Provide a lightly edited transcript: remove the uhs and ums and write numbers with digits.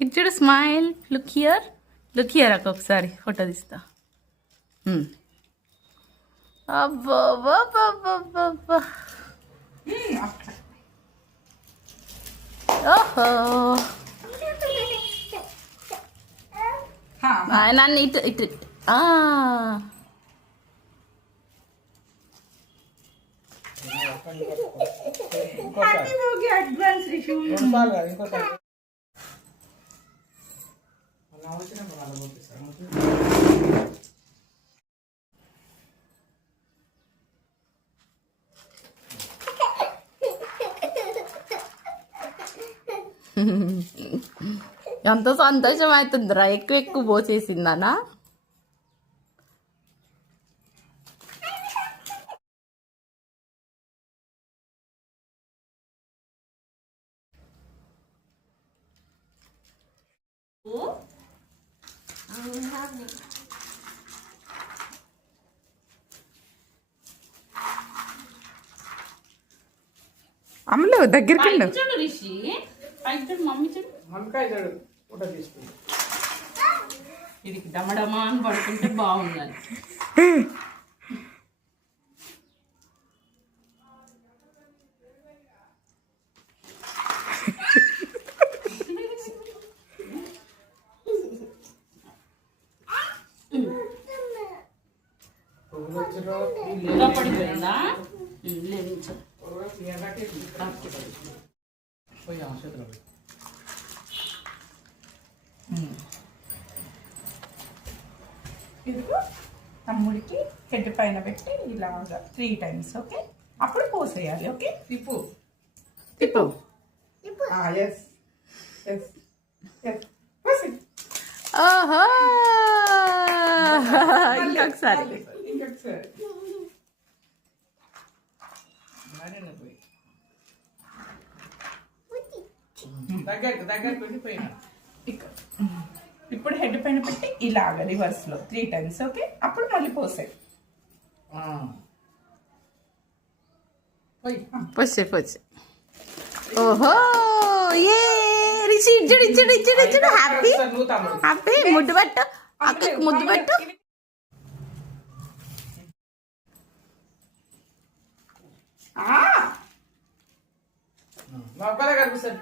ఇటు చూడు smile. Look here అక్క ఒకసారి ఫోటో తీస్తా. అబ్బా ఓహో నన్ను ఇటు ఇటు ఎంత సంతోషం అవుతుందిరా. ఎక్కువ పోసేసిందనా. అమ్మలు దగ్గరికి చూడు రిషి, మమ్మీ చూడు, ఇది డమడమా అని పడుకుంటే బాగుండాలి. పడిపోయిందా? లేదు ఇదిగో తమ్ముడికి హెడ్ పైన పెట్టి ఇలాగా 3 times. ఓకే, అప్పుడు పోసేయాలి. ఓకే, తిప్పు తిప్పు. ఎస్ ఎస్ ఎస్ పోసి. ఓహో ఇంకొకసారి ఇప్పుడు హెడ్ పైన పెట్టి ఇలాగ రివర్స్ లో 3 times. ఓకే, అప్పుడు మళ్ళీ పోసే. ఓహో ఏ రిషి ఇచ్చుడు హ్యాపీ హ్యాపీ. ముద్దు పెట్టు అక్కకి, ముద్దు పెట్టు. కనిపిస్తుంది.